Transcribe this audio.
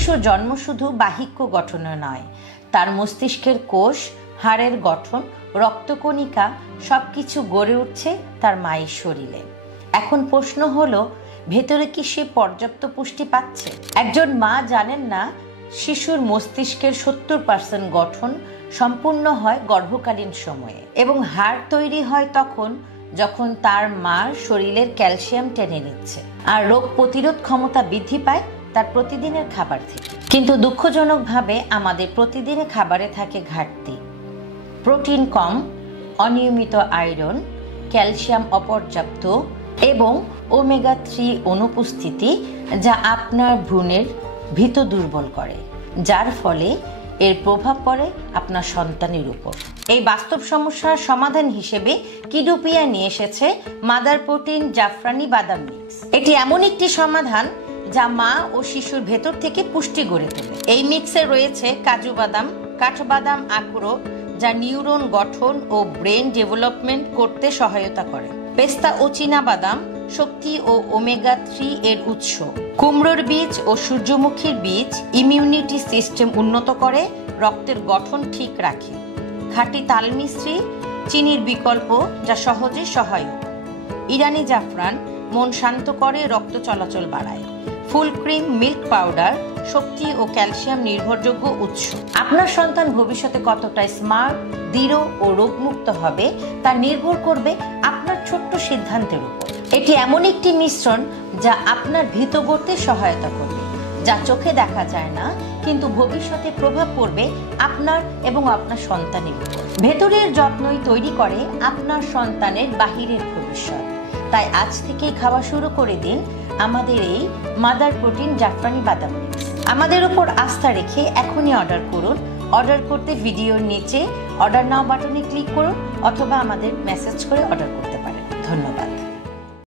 শিশুর জন্ম শুধু বাহিক্য গঠনে নয়, তার মস্তিষ্কের কোষ, হাড়ের গঠন, রক্তকণিকা সবকিছু গড়ে উঠছে তার মায়ের শরীরে। এখন প্রশ্ন হলো, ভেতরে কি সে পর্যাপ্ত পুষ্টি পাচ্ছে? একজন মা জানেন না শিশুর মস্তিষ্কের 70% গঠন সম্পূর্ণ হয় গর্ভকালীন সময়ে এবং হাড় তৈরি হয় তখন যখন তার মার শরীরের ক্যালসিয়াম টেনে নিচ্ছে আর রোগ প্রতিরোধ ক্ষমতা বৃদ্ধি পায় তার প্রতিদিনের খাবার থেকে। কিন্তু দুঃখজনকভাবে আমাদের প্রতিদিনের খাবারে থাকে ঘাটতি, প্রোটিন কম, অনিয়মিত আয়রন, ক্যালসিয়াম অপর্যাপ্ত এবং ওমেগা 3 অনুপস্থিতি, যা আপনার ভ্রূণের ভিত দুর্বল করে, যার ফলে এর প্রভাব পড়ে আপনার সন্তানের উপর। এই বাস্তব সমস্যার সমাধান হিসেবে কিডোপিয়া নিয়ে এসেছে মাদার প্রোটিন জাফরানি বাদাম মিক্স। এটি এমন একটি সমাধান যা মা ও শিশুর ভেতর থেকে পুষ্টি গড়ে তোলে। এই মিক্সে রয়েছে কাজু বাদাম, কাঠবাদাম, আখরোট, যা নিউরন গঠন ও ব্রেন ডেভেলপমেন্ট করতে সহায়তা করে। পেস্তা ও চীনা বাদাম শক্তি ও ওমেগা 3 এর উৎস। কুমড়োর বীজ ও সূর্যমুখীর বীজ ইমিউনিটি সিস্টেম উন্নত করে, রক্তের গঠন ঠিক রাখে। খাঁটি তাল মিশ্রি, চিনির বিকল্প যা সহজে সহায়ক। ইরানি জাফরান মন শান্ত করে, রক্ত চলাচল বাড়ায়। ফুল ক্রিম মিল্ক পাউডার শক্তি ও ক্যালসিয়াম নির্ভরযোগ্য উৎস। আপনার সন্তান ভবিষ্যতে কতটা স্মার্ট, দৃঢ় ও রোগমুক্ত হবে তা নির্ভর করবে আপনার ছোট্ট সিদ্ধান্তের উপর। এটি এমন একটি মিশ্রণ যা আপনার ভিত গড়তে সহায়তা করবে, যা চোখে দেখা যায় না কিন্তু ভবিষ্যতে প্রভাব পড়বে আপনার এবং আপনার সন্তানের উপর। ভেতরের যত্নই তৈরি করে আপনার সন্তানের বাহিরের ভবিষ্যৎ। তাই আজ থেকেই খাওয়া শুরু করে দিন আমাদের এই মাদার প্রোটিন জাফরানি বাদাম মিক্স। আমাদের উপর আস্থা রেখে এখনই অর্ডার করুন। অর্ডার করতে ভিডিওর নিচে অর্ডার নাও বাটনে ক্লিক করুন অথবা আমাদের মেসেজ করে অর্ডার করতে পারেন। ধন্যবাদ।